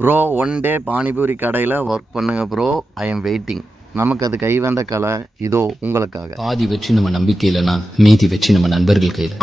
Bro one day panipuri கடையில் work பண்ணுங்க bro. I am waiting. நமக்கு அது கைவந்த கலை. இதோ உங்களுக்காக. பாதி வெற்றி நம்ம நம்பிக்கையிலனா மீதி வெற்றி நம்ம நண்பர்கள் கையில்.